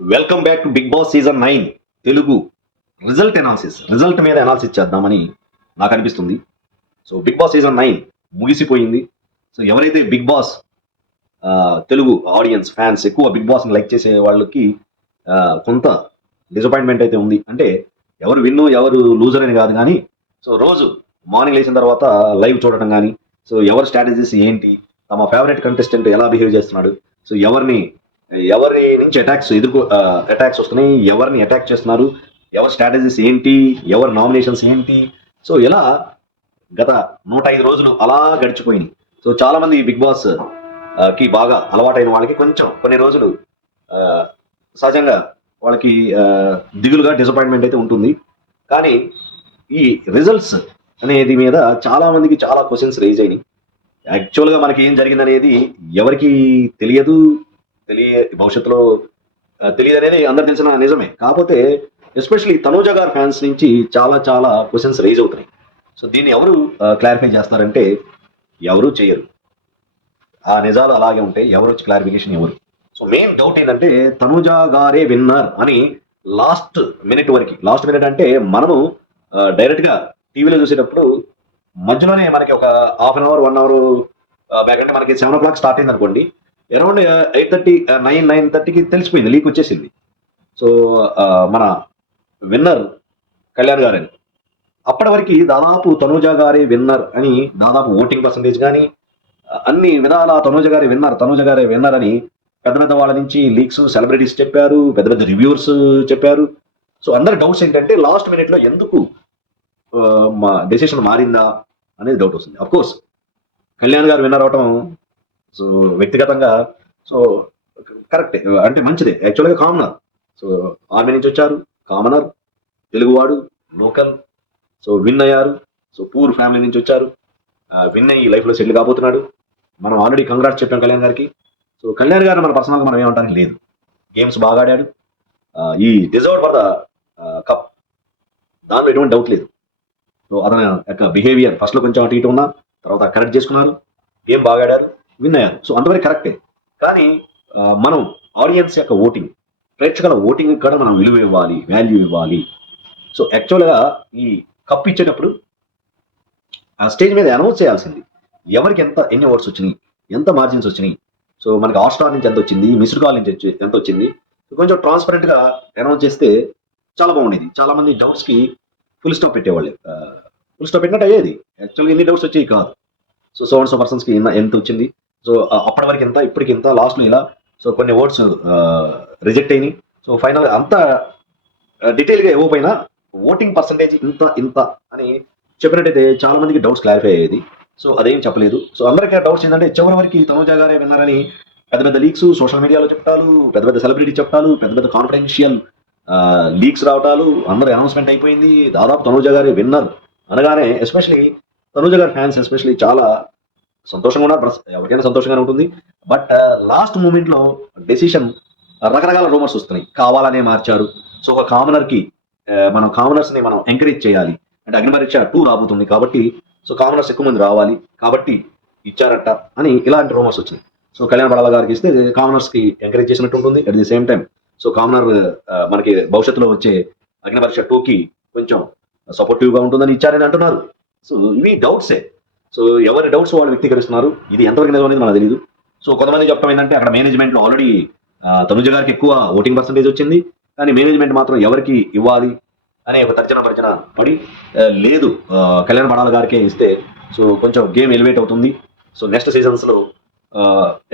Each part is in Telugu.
Welcome back to Bigg Boss season 9 Telugu result మీద అనాలిసిస్ చేద్దామని నాకు అనిపిస్తుంది. సో బిగ్ బాస్ సీజన్ 9 ముగిసిపోయింది. సో ఎవరైతే Bigg Boss Telugu audience fans ఎక్కువ బిగ్ బాస్ లైక్ చేసే వాళ్ళకి ఆ, కొంత డిసప్పాయింట్మెంట్ అయితే ఉంది. అంటే ఎవరు విన్ను ఎవరు లూజర్ అని కాదు, కానీ సో రోజు మార్నింగ్ లేచిన తర్వాత లైవ్ చూడటం కానీ, సో ఎవరి స్ట్రాటజీస్ ఏంటి, తమ ఫేవరెట్ కంటెస్టెంట్ ఎలా బిహేవ్ చేస్తున్నాడు, సో ఎవరి నుంచి అటాక్స్ వస్తున్నాయి, ఎవరిని అటాక్ చేస్తున్నారు, ఎవరి స్ట్రాటజీస్ ఏంటి, ఎవరి నామినేషన్స్ ఏంటి, సో ఇలా గత 105 రోజులు అలా గడిచిపోయింది. సో చాలా మంది బిగ్ బాస్ కి బాగా అలవాటైన వాళ్ళకి కొంచెం కొన్ని రోజులు ఆ, సహజంగా వాళ్ళకి దిగులుగా డిసప్పాయింట్మెంట్ అయితే ఉంటుంది. కానీ ఈ రిజల్ట్స్ అనేది మీద చాలా మందికి చాలా క్వశ్చన్స్ రైజ్ అయినాయి. యాక్చువల్గా మనకి ఏం జరిగిందనేది ఎవరికి తెలియదు, భవిష్యత్తులో తెలియదు అనేది అందరు తెలిసిన నిజమే. కాకపోతే ఎస్పెషలీ తనూజ గారి ఫ్యాన్స్ నుంచి చాలా చాలా క్వశ్చన్స్ రైజ్ అవుతున్నాయి. సో దీన్ని ఎవరు క్లారిఫై చేస్తారంటే ఎవరు చేయరు. ఆ నిజాలు అలాగే ఉంటాయి, ఎవరు వచ్చి క్లారిఫికేషన్ ఎవరు. సో మెయిన్ డౌట్ ఏంటంటే తనూజ గారే విన్నర్ అని లాస్ట్ మినిట్ అంటే మనము డైరెక్ట్ గా టీవీలో చూసేటప్పుడు మధ్యలోనే మనకి ఒక half an hour 1 hour back అంటే మనకి 7 o'clock స్టార్ట్ అయింది అనుకోండి, అరౌండ్ 8:30 9:30కి తెలిసిపోయింది, లీక్ వచ్చేసింది. సో మన విన్నర్ కళ్యాణ్ గారని అప్పటి వరకు దాదాపు తనూజ గారే విన్నర్ అని దాదాపు ఓటింగ్ పర్సంటేజ్ కానీ అన్ని విధాల తనూజ గారే విన్నర్ అని పెద్ద పెద్ద వాళ్ళ నుంచి లీక్స్ సెలబ్రిటీస్ చెప్పారు, పెద్ద పెద్ద రివ్యూవర్స్ చెప్పారు. సో అందరి డౌట్స్ ఏంటంటే లాస్ట్ మినిట్ లో ఎందుకు మా డెసిషన్ మారిందా అనేది డౌట్ వస్తుంది. అఫ్ కోర్స్ కళ్యాణ్ గారు విన్నర్ అవటం సో వ్యక్తిగతంగా సో కరెక్టే, అంటే మంచిదే. యాక్చువల్గా కామనర్, సో ఆర్మీ నుంచి వచ్చారు, కామనర్, తెలుగువాడు, లోకల్, సో విన్ అయ్యారు. సో పూర్ ఫ్యామిలీ నుంచి వచ్చారు, విన్ అయ్యి లైఫ్లో సెటిల్ కాబోతున్నాడు. మనం ఆల్రెడీ కంగ్రాట్స్ చెప్పాం కళ్యాణ్ గారికి. సో కళ్యాణ్ గారిని మన పర్సనల్గా మనం ఏమంటానికి లేదు, గేమ్స్ బాగా ఆడాడు, ఈ డిజర్వ్ ఫర్ ద కప్, దానిలో ఎటువంటి డౌట్ లేదు. సో అతని యొక్క బిహేవియర్ ఫస్ట్లో కొంచెం అటు ఇటు ఉన్నా, తర్వాత కరెక్ట్ చేసుకున్నారు, గేమ్ బాగా ఆడారు, విన్ అయ్యారు. సో అంతవరకు కరెక్టే. కానీ మనం ఆడియన్స్ యొక్క ఓటింగ్, ప్రేక్షకుల ఓటింగ్ కూడా మనం విలువ ఇవ్వాలి, వాల్యూ ఇవ్వాలి. సో యాక్చువల్గా ఈ కప్ ఇచ్చేటప్పుడు ఆ స్టేజ్ మీద అనౌన్స్ చేయాల్సింది ఎవరికి ఎన్ని ఓట్స్ వచ్చినాయి, ఎంత మార్జిన్స్ వచ్చినాయి, సో మనకి హాట్స్టార్ నుంచి ఎంత వచ్చింది, మిస్డ్ కాల్ నుంచి ఎంత వచ్చింది, కొంచెం ట్రాన్స్పరెంట్ గా అనౌన్స్ చేస్తే చాలా బాగుండేది. చాలా మంది డౌట్స్ కి ఫుల్ స్టాప్ పెట్టేవాళ్ళు, ఫుల్ స్టాప్ పెట్టినట్టు అయ్యేది. యాక్చువల్గా ఎన్ని డౌట్స్ వచ్చాయి కాదు. సో సో పర్సన్స్ కి ఎంత వచ్చింది, సో అప్పటి వరకు ఎంత, ఇప్పటికి ఎంత, లాస్ట్ లో ఇలా, సో కొన్ని ఓట్స్ రిజెక్ట్ అయినాయి. సో ఫైనల్ అంతా డీటెయిల్ గా ఇవ్వకపోయినా ఓటింగ్ పర్సంటేజ్ ఇంత ఇంత అని చెప్పినట్టయితే చాలా మందికి డౌట్స్ క్లారిఫై అయ్యేది. సో అదేం చెప్పలేదు. సో అందరికీ డౌట్స్ ఏంటంటే చివరి వరకు తనూజ గారే విన్నారని పెద్ద పెద్ద లీక్స్ సోషల్ మీడియాలో చెప్తారు, పెద్ద పెద్ద సెలబ్రిటీ చెప్తారు, పెద్ద పెద్ద కాన్ఫిడెన్షియల్ లీక్స్ రావటాలు, అందరూ అనౌన్స్మెంట్ అయిపోయింది, దాదాపు తనూజ గారే విన్నర్ అనగానే ఎస్పెషలీ తనూజ గారి ఫ్యాన్స్ ఎస్పెషలీ చాలా సంతోషంగా ఉన్నారు. ఎవరికైనా సంతోషంగానే ఉంటుంది. బట్ లాస్ట్ మూమెంట్ లో డెసిషన్ రకరకాల రూమర్స్ వస్తున్నాయి, కావాలనే మార్చారు. సో ఒక కామనర్ కి మనం కామనర్స్ ని మనం ఎంకరేజ్ చేయాలి అంటే అగ్నిపరీక్ష 2 రాబోతుంది కాబట్టి, సో కామనర్స్ ఎక్కువ మంది రావాలి కాబట్టి ఇచ్చారట అని ఇలాంటి రూమర్స్ వచ్చినాయి. సో కళ్యాణ్ బడాల గారికి ఇస్తే కామనర్స్ కి ఎంకరేజ్ చేసినట్టు ఉంటుంది. At the same time so commoner మనకి భవిష్యత్తులో వచ్చే అగ్నిపరీక్ష 2కి కొంచెం సపోర్టివ్ గా ఉంటుందని ఇచ్చారని అంటున్నారు. సో ఇవి డౌట్సే. సో ఎవరి డౌట్స్ వాళ్ళు వ్యక్తీకరిస్తున్నారు. ఇది ఎంతవరకు నిజం అనేది మనకు తెలియదు. సో కొంతమంది చెప్పడం ఏంటంటే అక్కడ మేనేజ్మెంట్ లో ఆల్రెడీ తనుజ గారికి ఎక్కువ ఓటింగ్ పర్సంటేజ్ వచ్చింది, కానీ మేనేజ్మెంట్ మాత్రం ఎవరికి ఇవ్వాలి అనే ఒక తర్జన పడి లేదు కళ్యాణ్ బడాల గారికే ఇస్తే సో కొంచెం గేమ్ ఎలివేట్ అవుతుంది. సో నెక్స్ట్ సీజన్స్ లో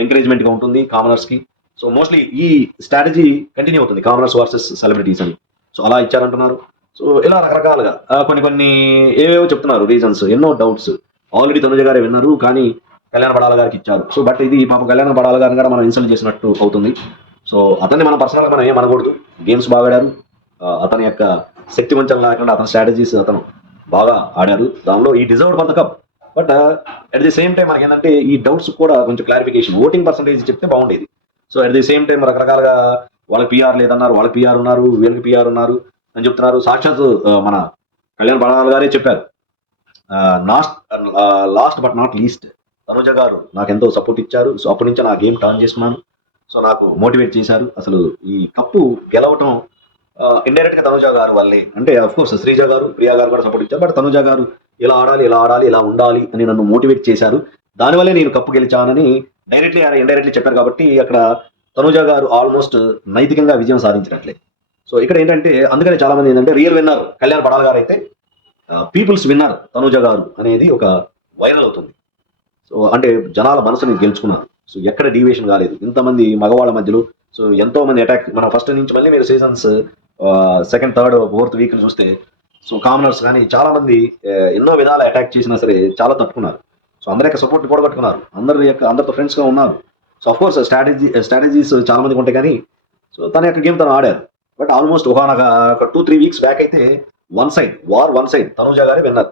ఎంకరేజ్మెంట్ గా ఉంటుంది కామనర్స్ కి. సో మోస్ట్లీ ఈ స్ట్రాటజీ కంటిన్యూ అవుతుంది, కామనర్స్ వర్సెస్ సెలబ్రిటీస్ అని. సో అలా ఇచ్చారంటున్నారు. సో ఇలా రకరకాలుగా కొన్ని ఏవేవో చెప్తున్నారు రీజన్స్, ఎన్నో డౌట్స్. ఆల్రెడీ తనుజ గారే విన్నారు, కానీ కళ్యాణ్ బడాల గారికి ఇచ్చారు. సో బట్ ఇది పాపం కళ్యాణ్ బడాల గారిని కూడా మనం ఇన్సల్ట్ చేసినట్టు అవుతుంది. సో అతన్ని మనం పర్సనల్గా మనం ఏం అనకూడదు, గేమ్స్ బాగా ఆడారు, అతని యొక్క శక్తి వంచన లేకుండా అతని స్ట్రాటజీస్ అతను బాగా ఆడారు, దానిలో ఈ deserved for the cup. But at the same time మనకి ఏంటంటే ఈ డౌట్స్ కూడా కొంచెం క్లారిఫికేషన్, ఓటింగ్ పర్సంటేజ్ చెప్తే బాగుండేది. So at the same time రకరకాలుగా వాళ్ళకి పిఆర్ లేదన్నారు, వాళ్ళకి పిఆర్ ఉన్నారు, వీళ్ళకి పిఆర్ ఉన్నారు అని చెప్తున్నారు. సాక్షాత్ మన కళ్యాణ్ బడాల గారే చెప్పారు, last but not least Tanuja గారు నాకు ఎంతో సపోర్ట్ ఇచ్చారు. సో అప్పటి నుంచి నా గేమ్ టర్న్ చేసుకున్నాను, సో నాకు మోటివేట్ చేశారు. అసలు ఈ కప్పు గెలవటం ఇండైరెక్ట్ గా తనుజ గారు వల్లే. అంటే అఫ్ కోర్స్ శ్రీజ గారు, ప్రియా గారు కూడా సపోర్ట్ ఇచ్చారు. బట్ తనుజ గారు ఇలా ఆడాలి, ఇలా ఆడాలి, ఇలా ఉండాలి అని నన్ను మోటివేట్ చేశారు. దానివల్లే నేను కప్పు గెలిచానని డైరెక్ట్లీ ఇండైరెక్ట్లీ చెప్పారు. కాబట్టి అక్కడ తనుజ గారు ఆల్మోస్ట్ నైతికంగా విజయం సాధించినట్లే. సో ఇక్కడ ఏంటంటే అందుకనే చాలా మంది ఏంటంటే రియల్ విన్నర్ కళ్యాణ్ పడాల్ గారు అయితే పీపుల్స్ విన్నర్ తనుజ గారు అనేది ఒక వైరల్ అవుతుంది. సో అంటే జనాల మనసుని గెలుచుకున్నారు. సో ఎక్కడ డీవియేషన్ కాలేదు ఇంతమంది మగవాళ్ళ మధ్యలో. సో ఎంతో మంది అటాక్ మన ఫస్ట్ నుంచి మళ్ళీ మీరు seasons second third fourth week చూస్తే సో కామనర్స్ కానీ చాలా మంది ఎన్నో విధాల అటాక్ చేసినా సరే చాలా తట్టుకున్నారు. సో అందరి యొక్క సపోర్ట్ కూడగట్టుకున్నారు. అందరితో ఫ్రెండ్స్ గా ఉన్నారు. సో అఫ్ కోర్స్ స్ట్రాటజీస్ చాలా మందికి ఉంటాయి కానీ సో తన యొక్క గేమ్ తను ఆడారు. బట్ ఆల్మోస్ట్ ఒక 2-3 వీక్స్ బ్యాక్ అయితే వన్ సైడ్ తనుజ గారే విన్నారు.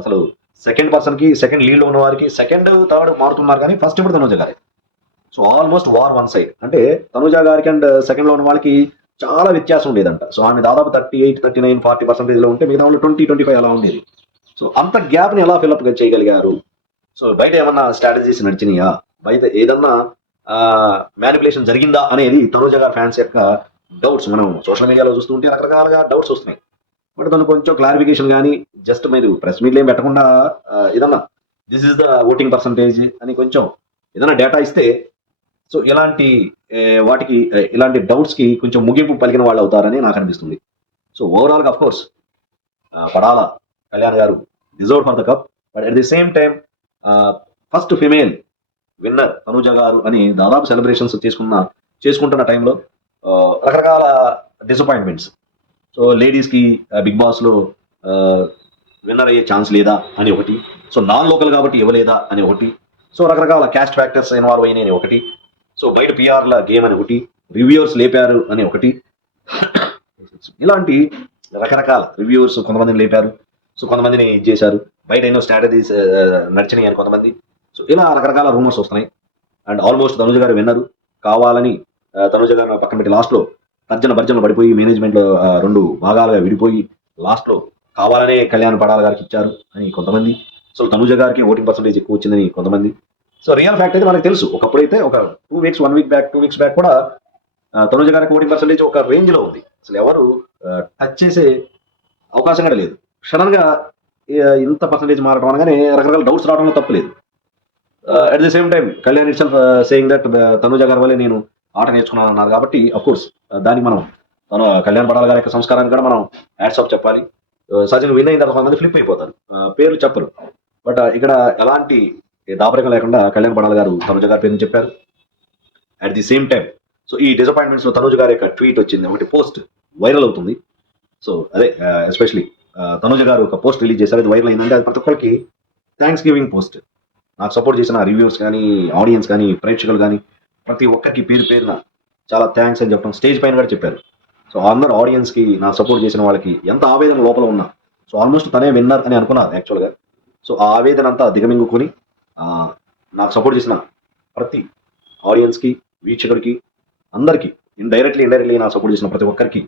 అసలు సెకండ్ పర్సన్ కి సెకండ్ లీడ్ లో ఉన్న వారికి సెకండ్ థర్డ్ మారుతున్నారు కానీ ఫస్ట్ ఇప్పుడు తనుజ గారే. సో ఆల్మోస్ట్ వన్ సైడ్ అంటే తనుజ గారికి అండ్ సెకండ్ లో ఉన్న వాళ్ళకి చాలా వ్యత్యాసం ఉండేదంట. సో ఆమె దాదాపు 38, 39, 40% లో ఉంటే మిగతా వాళ్ళు 20-25 అలా ఉండేది. సో అంత గ్యాప్ ని ఎలా ఫిల్అప్ చేయగలిగారు? సో బయట ఏమన్నా స్ట్రాటజీస్ నడిచినాయా, బయట ఏదన్నా మ్యానిపులేషన్ జరిగిందా అనేది తనుజ గారి ఫ్యాన్స్ యొక్క డౌట్స్. మనం సోషల్ మీడియాలో చూస్తూ ఉంటే రకరకాలుగా డౌట్స్ వస్తున్నాయి. బట్ తను కొంచెం క్లారిఫికేషన్ కానీ జస్ట్ మీరు ప్రెస్ మీట్లు ఏం పెట్టకుండా ఏదన్నా this is the voting percentage అని కొంచెం ఏదైనా డేటా ఇస్తే సో ఇలాంటి వాటికి ఇలాంటి డౌట్స్ కి కొంచెం ముగింపు పలికిన వాళ్ళు అవుతారని నాకు అనిపిస్తుంది. సో ఓవరాల్ గా అఫ్ కోర్స్ పడాల కళ్యాణ్ గారు deserve for the cup. But at the same time first female winner Tanuja గారు అని దాదాపు సెలబ్రేషన్స్ చేసుకుంటున్న టైంలో రకరకాల డిసప్పాయింట్మెంట్స్. సో లేడీస్ కి బిగ్ బాస్ లో విన్నర్ అయ్యే ఛాన్స్ లేదా అని ఒకటి, సో నాన్ లోకల్ కాబట్టి ఇవ్వలేదా అని ఒకటి, సో రకరకాల క్యాస్ట్ ఫ్యాక్టర్స్ ఇన్వాల్వ్ అయినాయి అని ఒకటి, సో బయట పిఆర్ల గేమ్ అని ఒకటి, రివ్యూవర్స్ లేపారు అని ఒకటి, ఇలాంటి రకరకాల రివ్యూవర్స్ కొంతమందిని లేపారు. సో కొంతమందిని చేశారు. బయట ఎన్నో స్ట్రాటజీస్ నడిచినాయి అని కొంతమంది. సో ఇలా రకరకాల రూమర్స్ వస్తున్నాయి. అండ్ ఆల్మోస్ట్ తనుజ గారు విన్నరు కావాలని తనుజ గారు పక్కన పెట్టి లాస్ట్ లో భర్జనలు పడిపోయి మేనేజ్మెంట్ లో 2 భాగాలుగా విడిపోయి లాస్ట్ లో కావాలనే కళ్యాణ్ పడాల గారికి ఇచ్చారు అని కొంతమంది. సో తనుజ గారికి ఓటింగ్ పర్సెంటేజ్ ఎక్కువ వచ్చిందని కొంతమంది. సో రియల్ ఫ్యాక్ట్ అయితే మనకు తెలుసు. ఒకప్పుడైతే ఒక 2 వీక్స్ 2 వీక్స్ బ్యాక్ కూడా తనుజ గారికి ఓటింగ్ పర్సెంటేజ్ ఒక రేంజ్ లో ఉంది. అసలు ఎవరు టచ్ చేసే అవకాశం కూడా లేదు. సడన్ గా ఇంత పర్సెంటేజ్ మారడం అనగానే రకరకాల డౌట్స్ రావడంలో తప్పలేదు. At the same time Kalyan it self saying that Tanuja గారి వల్లే నేను ఆట నేర్చుకున్నాను అన్నారు. కాబట్టి అఫ్ కోర్స్ దానికి మనం కళ్యాణ్ పడాల గారి యొక్క సంస్కారానికి కూడా మనం హ్యాట్స్ ఆఫ్ చెప్పాలి. సచిన్ విన్ అయిన తర్వాత కొంతమంది ఫ్లిప్ అయిపోతారు, పేర్లు చెప్పరు. బట్ ఇక్కడ ఎలాంటి దాపరికం లేకుండా కళ్యాణ్ పడాల గారు తనుజ గారి పేరుని చెప్పారు. At the same time so ఈ డిసప్పాయింట్మెంట్స్ లో తనుజ గారి యొక్క ట్వీట్ వచ్చింది, ఒకటి పోస్ట్ వైరల్ అవుతుంది. సో అదే ఎస్పెషలీ తనుజ గారు ఒక పోస్ట్ రిలీజ్ చేశారు, అది వైరల్ అయిందంటే అది ప్రతి ఒక్కరికి థ్యాంక్స్ గివింగ్ పోస్ట్. నాకు సపోర్ట్ చేసిన రివ్యూవర్స్ కానీ, ఆడియన్స్ కానీ, ప్రేక్షకులు కానీ ప్రతి ఒక్కరికి పేరున చాలా థ్యాంక్స్ అని చెప్పడం స్టేజ్ పైన కూడా చెప్పారు. సో అందరు ఆడియన్స్ కి నాకు సపోర్ట్ చేసిన వాళ్ళకి ఎంత ఆవేదన లోపల ఉన్నా సో ఆల్మోస్ట్ తనే విన్నర్ అని అనుకున్నారు యాక్చువల్గా. సో ఆ ఆవేదన అంతా దిగమింగుకొని నాకు సపోర్ట్ చేసిన ప్రతి ఆడియన్స్కి, వీక్షకుడికి, అందరికీ ఇండైరెక్ట్లీ నాకు సపోర్ట్ చేసిన ప్రతి ఒక్కరికి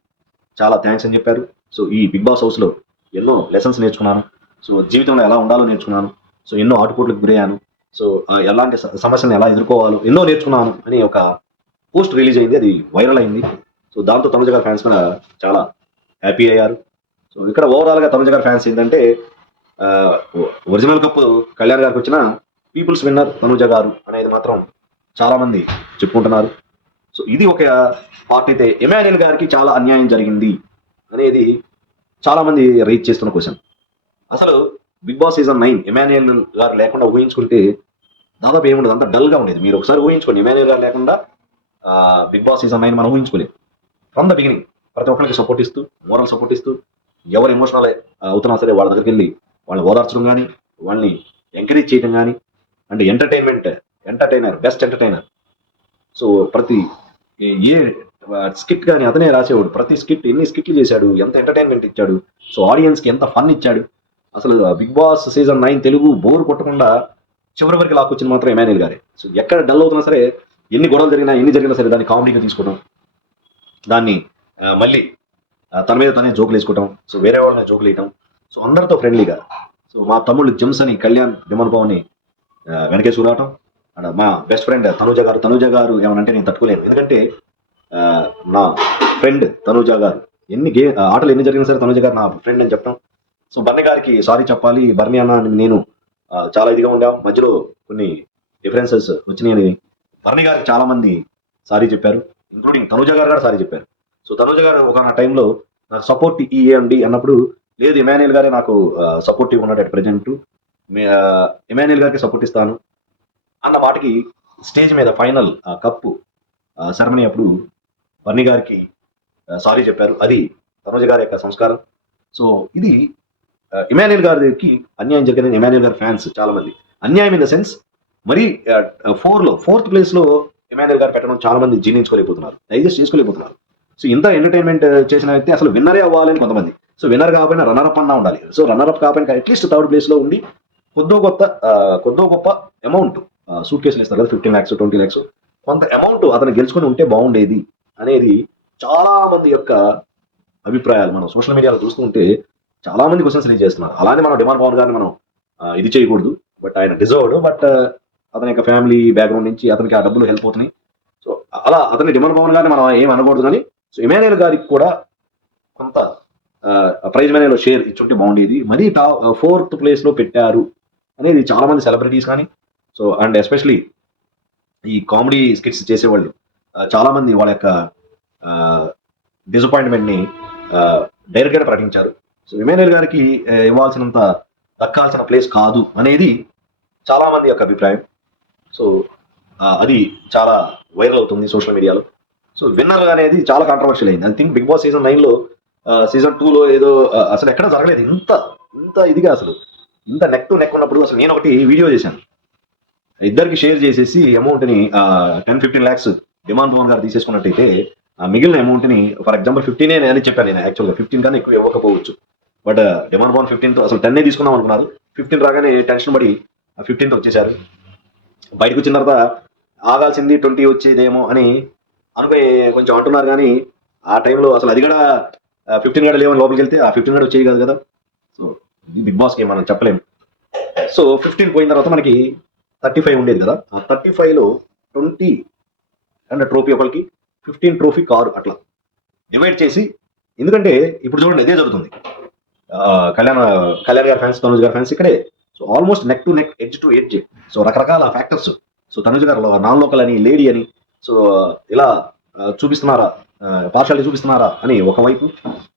చాలా థ్యాంక్స్ అని చెప్పారు. సో ఈ బిగ్ బాస్ హౌస్లో ఎన్నో లెసన్స్ నేర్చుకున్నాను. సో జీవితంలో ఎలా ఉండాలో నేర్చుకున్నాను. సో ఎన్నో ఆటుపోట్లకు గురయ్యాను. సో ఎలాంటి సమస్యలను ఎలా ఎదుర్కోవాలో ఎన్నో నేర్చుకున్నాను అని ఒక పోస్ట్ రిలీజ్ అయింది, అది వైరల్ అయింది. సో దాంతో తనుజ గారి ఫ్యాన్స్ కూడా చాలా హ్యాపీ అయ్యారు. సో ఇక్కడ ఓవరాల్గా తనుజ గారి ఫ్యాన్స్ ఏంటంటే ఒరిజినల్ కప్ కళ్యాణ్ గారికి వచ్చిన పీపుల్స్ విన్నర్ తనుజ గారు అనేది మాత్రం చాలా మంది చెప్పుకుంటున్నారు. సో ఇది ఒక పార్ట్ అయితే ఎమాన్యుయల్ గారికి చాలా అన్యాయం జరిగింది అనేది చాలా మంది రైజ్ చేస్తున్న క్వశ్చన్. అసలు బిగ్ బాస్ సీజన్ 9 ఎమాన్యుయల్ గారు లేకుండా ఊహించుకుంటే దాదాపు ఏముండదు, అంత డల్ గా ఉండేది. మీరు ఒకసారి ఊహించుకోండి, ఎమాన్యుయల్ గారు లేకుండా బిగ్ బాస్ సీజన్ 9 మనం ఊహించుకోలేదు. ఫ్రమ్ ద బిగినింగ్ ప్రతి ఒక్కరికి సపోర్ట్ ఇస్తూ, మోరల్ సపోర్ట్ ఇస్తూ, ఎవరు ఎమోషనల్ అవుతున్నా సరే వాళ్ళ దగ్గరికి వెళ్ళి వాళ్ళని ఓదార్చడం కానీ, వాళ్ళని ఎంకరేజ్ చేయడం కానీ, అంటే ఎంటర్టైనర్, బెస్ట్ ఎంటర్టైనర్. సో ప్రతి ఏ స్కిట్ కానీ అతనే రాసేవాడు. ప్రతి స్కిట్ ఎన్ని స్కిట్లు చేశాడు, ఎంత ఎంటర్టైన్మెంట్ ఇచ్చాడు, సో ఆడియన్స్కి ఎంత ఫన్ ఇచ్చాడు. అసలు Bigg Boss season 9 Telugu bore కొట్టకుండా చివరి వరకు లాక్కొచ్చింది మాత్రం ఎమాన్యుయల్ గారే. సో ఎక్కడ డల్ అవుతున్నా సరే, ఎన్ని గొడవలు జరిగినా సరే దాన్ని కామెడీగా తీసుకోవడం, దాన్ని మళ్ళీ తన మీద తనే జోకులు వేసుకోవటం, సో వేరే వాళ్ళని జోకులు వేయటం, సో అందరితో ఫ్రెండ్లీగా. సో మా తమ్ముళ్ళు జెమ్స్ అని కళ్యాణ్ విమన్ పవన్ని వెనకేసుకు రావటం, అండ్ మా బెస్ట్ ఫ్రెండ్ తనుజ గారు ఏమనంటే నేను తట్టుకోలేను. ఎందుకంటే ఆ, నా ఫ్రెండ్ తనుజ గారు ఆటలు ఎన్ని జరిగినా సరే తనుజ గారు నా ఫ్రెండ్ అని చెప్పడం. సో బర్ని గారికి సారీ చెప్పాలి. బర్ని అన్న నేను చాలా ఇదిగా ఉండాం, మధ్యలో కొన్ని డిఫరెన్సెస్ వచ్చినాయని బర్ని గారికి చాలా మంది సారీ చెప్పారు, ఇంక్లూడింగ్ తనుజ గారు కూడా సారీ చెప్పారు. సో తనుజ గారు ఒక టైంలో నాకు సపోర్ట్ ఇవ్వండి అన్నప్పుడు, లేదు ఇమాన్యుయల్ గారే నాకు సపోర్టివ్ ఉన్నాడు అట్ ప్రజెంట్, ఇమాన్యుయల్ గారికి సపోర్ట్ ఇస్తాను అన్న మాటకి స్టేజ్ మీద ఫైనల్ కప్పు సెరమనీ అప్పుడు బర్ని గారికి సారీ చెప్పారు. అది తనుజ గారి యొక్క సంస్కారం. సో ఇది ఇమాన్యుయల్ గారికి అన్యాయం జరిగిందని ఇమాన్యుయల్ గారి ఫ్యాన్స్ చాలా మంది, అన్యాయం ఇన్ ద సెన్స్ మరి ఫోర్త్ ప్లేస్ లో ఇమాన్యుయల్ గారు పెట్టడం చాలా మంది జీర్ణించుకోలేకపోతున్నారు, డైజెస్ట్ చేసుకోలేకపోతున్నారు. సో ఇంత ఎంటర్టైన్మెంట్ చేసిన వ్యక్తి అసలు విన్నరే అవ్వాలని కొంతమంది. సో విన్నర్ కాకపోయినా రన్నర్ అప్ అన్నా ఉండాలి. సో రన్నర్ అప్ కాకపోయినా అట్లీస్ట్ థర్డ్ ప్లేస్ లో ఉండి కొద్దో గొప్ప అమౌంట్ సూట్ కేసులు ఇస్తారు కదా, 15 lakhs 20 lakhs, కొంత అమౌంట్ అతను గెలుచుకొని ఉంటే బాగుండేది అనేది చాలా మంది యొక్క అభిప్రాయాలు. మనం సోషల్ మీడియాలో చూస్తుంటే చాలా మంది క్వశ్చన్స్ రేజ్ చేస్తున్నారు. అలానే మనం డిమాండ్ పవన్ గారిని మనం ఇది చేయకూడదు, బట్ ఆయన డిజర్వ్డ్. బట్ అతని యొక్క ఫ్యామిలీ బ్యాక్గ్రౌండ్ నుంచి అతనికి ఆ డబ్బులు హెల్ప్ అవుతున్నాయి. సో అలా అతని డిమాండ్ పవన్ గారిని మనం ఏం అనకూడదు. కానీ సో ఇమాన్యుయల్ గారికి కూడా కొంత ప్రైజ్ మనీలో షేర్ ఇచ్చుంటే బాగుండేది. మరీ ఫోర్త్ ప్లేస్ లో పెట్టారు అనేది చాలా మంది సెలబ్రిటీస్ కానీ, సో అండ్ ఎస్పెషలీ ఈ కామెడీ స్కిట్స్ చేసేవాళ్ళు చాలా మంది వాళ్ళ యొక్క డిసప్పాయింట్మెంట్ ని డైరెక్ట్ గా ప్రకటించారు. సో ఇమాన్యుయల్ గారికి ఇవ్వాల్సినంత దక్కాల్సిన ప్లేస్ కాదు అనేది చాలా మంది యొక్క అభిప్రాయం. సో అది చాలా వైరల్ అవుతుంది సోషల్ మీడియాలో. సో విన్నర్ అనేది చాలా కాంట్రవర్షియల్ అయింది. I think Bigg Boss season 9 లో సీజన్ 2 లో ఏదో అసలు ఎక్కడ జరగలేదు ఇంత ఇదిగా. అసలు ఇంత నెక్ టు నెక్ ఉన్నప్పుడు అసలు నేను ఒకటి వీడియో చేశాను, ఇద్దరికి షేర్ చేసేసి అమౌంట్ ని 10-15 lakhs డిమాండ్ పవన్ గారు తీసేసుకున్నట్టయితే ఆ మిగిలిన అమౌంట్ ని ఫర్ ఎగ్జాంపుల్ 15 అని చెప్పాను నేను. యాక్చువల్గా 15 కన్నా ఎక్కువ ఇవ్వకపోవచ్చు, బట్ డిమాండ్ పవన్ 15 అసలు 10 తీసుకుందాం అనుకున్నారు. 15 రాగానే టెన్షన్ పడి 15 వచ్చేసారు. బయటకు వచ్చిన తర్వాత ఆగాల్సింది 20 వచ్చేదేమో అని అనుకుని కొంచెం అంటున్నారు. కానీ ఆ టైంలో అసలు అది కూడా 15 గడ లేవని లోపలికి వెళ్తే ఆ 15 గడ వచ్చేది కాదు కదా. సో బిగ్ బాస్ కి మనం చెప్పలేము. సో 15 పోయిన తర్వాత మనకి 35 ఉండేది కదా. ఆ 35 లో 20 అండ్ ట్రోఫీ ఒకరికి, 15 ట్రోఫీ కారు, అట్లా డివైడ్ చేసి. ఎందుకంటే ఇప్పుడు చూడండి అదే జరుగుతుంది. కళ్యాణ్ గారి ఫ్యాన్స్, తనుజ్ గారి ఫ్యాన్స్ ఇక్కడే. So almost neck to neck, edge to edge. So రకరకాల ఫ్యాక్టర్స్. సో తనుజ్ గారు నాన్ లోకల్ అని, లేడీ అని, సో ఇలా చూపిస్తున్నారా, పార్షాలిటీ చూపిస్తున్నారా అని ఒకవైపు.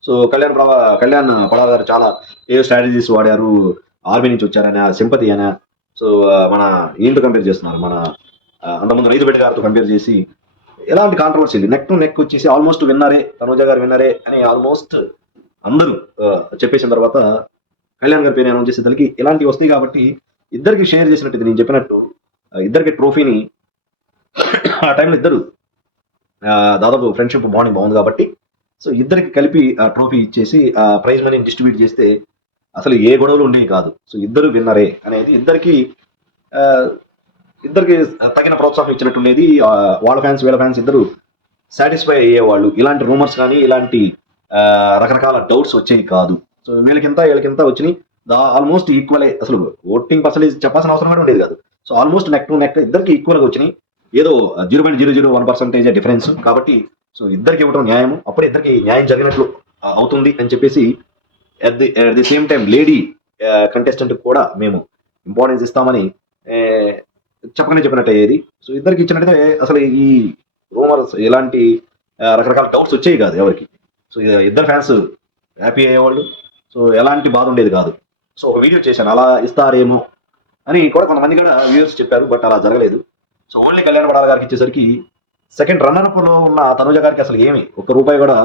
సో కళ్యాణ్ పడాల గారు చాలా ఏ స్ట్రాటజీస్ వాడారు, ఆర్మీ నుంచి వచ్చారని, సింపతి అని. సో మన ఏంటో కంపేర్ చేస్తున్నారు, మన అంతకుముందు రైతు బిడ్డ గారితో కంపేర్ చేసి ఎలాంటి కాంట్రవర్సీ నెక్ టు నెక్ వచ్చేసి ఆల్మోస్ట్ విన్నరే, తనుజ గారు విన్నరే అని ఆల్మోస్ట్ అందరూ చెప్పేసిన తర్వాత కళ్యాణ్ గారి పేరు అనౌన్స్ చేసేదానికి ఇలాంటివి వస్తాయి. కాబట్టి ఇద్దరికి షేర్ చేసినట్టు, నేను చెప్పినట్టు ఇద్దరికి ట్రోఫీని ఆ టైంలో ఇద్దరు దాదాపు ఫ్రెండ్షిప్ బాండింగ్ బాగుంది కాబట్టి సో ఇద్దరికి కలిపి ఆ ట్రోఫీ ఇచ్చేసి ఆ ప్రైజ్ మనీని డిస్ట్రిబ్యూట్ చేస్తే అసలు ఏ గొడవలు ఉండేవి కాదు. సో ఇద్దరు విన్నరే అనేది ఇద్దరికి తగిన ప్రోత్సాహం ఇచ్చినట్టుండేది. వాళ్ళ ఫ్యాన్స్ వీళ్ళ ఫ్యాన్స్ ఇద్దరు సాటిస్ఫై అయ్యేవాళ్ళు. ఇలాంటి రూమర్స్ కానీ ఇలాంటి రకరకాల డౌట్స్ వచ్చేవి కాదు. సో వీళ్ళకింత వచ్చినాయి, ఆల్మోస్ట్ ఈక్వలే. అసలు ఓటింగ్ పర్సెంటేజ్ చెప్పాల్సిన అవసరం కూడా ఉండేది కాదు. So almost neck to neck ఇద్దరికి ఈక్వల్గా వచ్చినాయి. ఏదో 0.001% డిఫరెన్స్ కాబట్టి సో ఇద్దరికి ఇవ్వడం న్యాయము. అప్పుడు ఇద్దరికి న్యాయం జరిగినట్లు అవుతుంది అని చెప్పేసి at the same time lady contestant కూడా మేము ఇంపార్టెన్స్ ఇస్తామని చెప్పినట్టు అయ్యేది. సో ఇద్దరికి ఇచ్చినట్టయితే అసలు ఈ రూమర్స్ ఇలాంటి రకరకాల డౌట్స్ వచ్చేవి కాదు ఎవరికి. సో ఇద్దరు ఫ్యాన్స్ హ్యాపీ అయ్యేవాళ్ళు. సో ఎలాంటి బాధ ఉండేది కాదు. సో ఒక వీడియో చేశాను, అలా ఇస్తారేమో అని కూడా కొంతమంది కూడా వ్యూవర్స్ చెప్పారు, బట్ అలా జరగలేదు. సో ఓన్లీ కళ్యాణ్ పడాల గారికి ఇచ్చేసరికి సెకండ్ రన్నర్అప్ లో ఉన్న తనుజ గారికి అసలు ఏమి ₹1 కూడా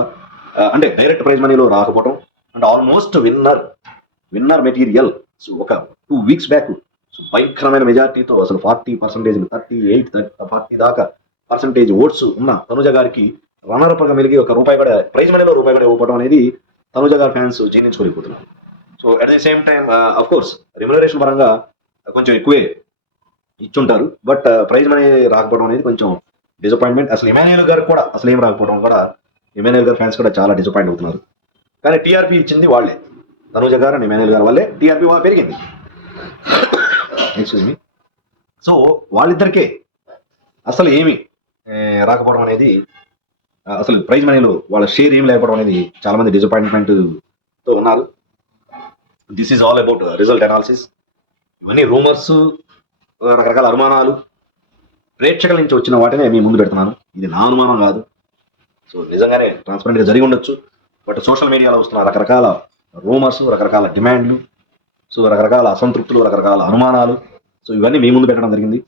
అంటే డైరెక్ట్ ప్రైజ్ మనీలో రాకపోవడం, and almost winner material. So ఒక 2 weeks బ్యాక్ సో భయంకరమైన మెజార్టీతో అసలు 40%, 38-40 దాకా పర్సంటేజ్ ఓట్స్ ఉన్న తనుజ గారికి రన్నర్అప్ గా మెలిగి ₹1 కూడా ప్రైజ్ మనీలో ₹1 కూడా ఇవ్వడం అనేది తనుజ గారి ఫ్యాన్స్ జీర్ణించుకోలేకపోతున్నారు. So at the same time of course remuneration పరంగా కొంచెం ఎక్కువే ఇచ్చుంటారు, బట్ ప్రైజ్ మనీ రాకపోవడం అనేది కొంచెం డిసప్పాయింట్మెంట్. అసలు ఇమాన్యుయల్ గారు కూడా అసలు ఏం రాకపోవడం కూడా ఇమాన్యుయల్ గారి ఫ్యాన్స్ కూడా చాలా డిసప్పాయింట్ అవుతున్నారు. కానీ టీఆర్పీ ఇచ్చింది వాళ్ళే, తనుజ గారు అండ్ ఇమాన్యుయల్ గారు వల్లే టీఆర్పీ పెరిగింది. Excuse me. సో వాళ్ళిద్దరికే అసలు ఏమి రాకపోవడం అనేది, అసలు ప్రైజ్ మనీలో వాళ్ళ షేర్ ఏమి లేకపోవడం అనేది చాలా మంది డిసప్పాయింట్మెంట్ తో ఉన్నారు. This is all about result analysis. ఇవన్నీ రూమర్స్, రకరకాల అనుమానాలు, ప్రేక్షకుల నుంచి వచ్చిన వాటినే మీ ముందు పెడుతున్నాను. ఇది నా అనుమానం కాదు. సో నిజంగానే ట్రాన్స్పరెంట్గా జరిగి ఉండొచ్చు. బట్ సోషల్ మీడియాలో వస్తున్న రకరకాల రూమర్స్, రకరకాల డిమాండ్లు, సో రకరకాల అసంతృప్తులు, రకరకాల అనుమానాలు, సో ఇవన్నీ మీ ముందు పెట్టడం జరిగింది.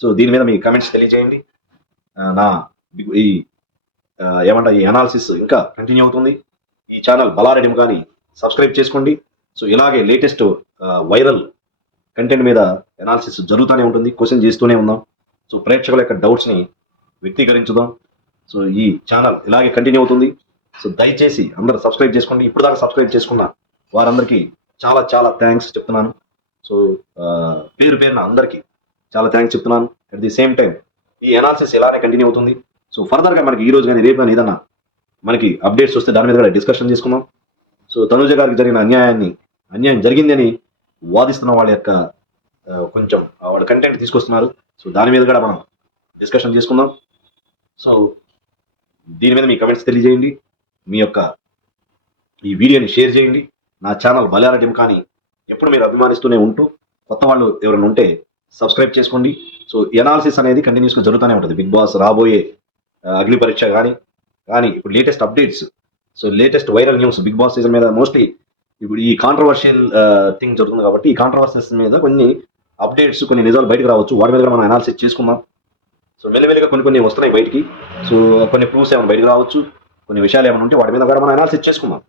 సో దీని మీద మీ కమెంట్స్ తెలియజేయండి. నా ఈ ఏమంటారు, ఈ అనాలిసిస్ ఇంకా కంటిన్యూ అవుతుంది. ఈ ఛానల్ బలారెడ్డి కానీ సబ్స్క్రైబ్ చేసుకోండి. సో ఇలాగే లేటెస్ట్ వైరల్ కంటెంట్ మీద అనాలిసిస్ జరుగుతూనే ఉంటుంది. క్వశ్చన్ చేస్తూనే ఉందాం. సో ప్రేక్షకుల యొక్క డౌట్స్ని వ్యక్తీకరించుదాం. సో ఈ ఛానల్ ఇలాగే కంటిన్యూ అవుతుంది. సో దయచేసి అందరూ సబ్స్క్రైబ్ చేసుకోండి. ఇప్పుడు దాకా సబ్స్క్రైబ్ చేసుకున్న వారందరికీ చాలా చాలా థ్యాంక్స్ చెప్తున్నాను. సో పేరు పేరున అందరికీ చాలా థ్యాంక్స్ చెప్తున్నాను. అట్ ది సేమ్ టైం ఈ అనాలిసిస్ ఇలానే కంటిన్యూ అవుతుంది. సో ఫర్దర్గా మనకి ఈ రోజు కానీ రేపు కానీ ఏదన్నా మనకి అప్డేట్స్ వస్తే దాని మీద కూడా డిస్కషన్ చేసుకుందాం. సో తనూజ గారికి జరిగిన అన్యాయం జరిగింది అని వాదిస్తున్న వాళ్ళ యొక్క కొంచెం వాళ్ళ కంటెంట్ తీసుకొస్తున్నారు. సో దాని మీద కూడా మనం డిస్కషన్ చేసుకుందాం. సో దీని మీద మీ కమెంట్స్ తెలియజేయండి. మీ యొక్క ఈ వీడియోని షేర్ చేయండి. నా ఛానల్ బలారెడ్డి కానీ ఎప్పుడు మీరు అభిమానిస్తూనే ఉంటూ, కొత్త వాళ్ళు ఎవరైనా ఉంటే సబ్స్క్రైబ్ చేసుకోండి. సో ఎనాలిసిస్ అనేది కంటిన్యూస్గా జరుగుతూనే ఉంటుంది. బిగ్ బాస్, రాబోయే అగ్ని పరీక్ష కానీ ఇప్పుడు latest updates, so latest viral news Bigg Boss season మీద మోస్ట్లీ ఇప్పుడు ఈ కాంట్రవర్షియల్ థింగ్ జరుగుతుంది కాబట్టి ఈ కాంట్రవర్సీస్ మీద కొన్ని అప్డేట్స్, కొన్ని నిజాలు బయటకు రావచ్చు. వాటి మీద కూడా మనం అనాలిసిస్ చేసుకుందాం. సో మెల్లమెల్లగా కొన్ని వస్తున్నాయి బయటికి. సో కొన్ని ప్రూఫ్స్ ఏమైనా బయటకు రావచ్చు, కొన్ని విషయాలు ఏమైనా ఉంటే వాటి మీద కూడా మనం అనాలిసిస్ చేసుకుందాం.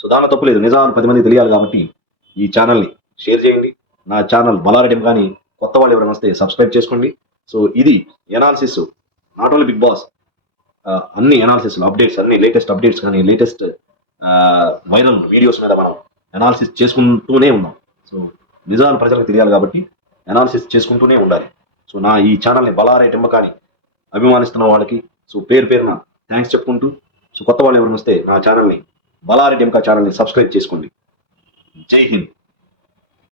సో దానిలో తప్పు లేదు. నిజాలు 10 మందికి తెలియాలి కాబట్టి ఈ ఛానల్ని షేర్ చేయండి. నా ఛానల్ బలారెడ్డి కానీ కొత్త వాళ్ళు ఎవరైనా వస్తే సబ్స్క్రైబ్ చేసుకోండి. సో ఇది analysis, not only Bigg Boss, అన్ని అనాలిసిస్ అప్డేట్స్, అన్ని లేటెస్ట్ అప్డేట్స్ కానీ లేటెస్ట్ వైరల్ వీడియోస్ మీద మనం అనాలిసిస్ చేసుకుంటూనే ఉన్నాం. సో నిజాలు ప్రజలకు తెలియాలి కాబట్టి అనాలిసిస్ చేసుకుంటూనే ఉండాలి. సో నా ఈ ఛానల్ని బలారెడ్డి కానీ అభిమానిస్తున్న వాళ్ళకి సో పేరు పేరున థ్యాంక్స్ చెప్పుకుంటూ, సో కొత్త వాళ్ళు ఎవరైనా వస్తే నా ఛానల్ని బలారెడ్డి ఛానల్ని సబ్స్క్రైబ్ చేసుకోండి. జై హింద్.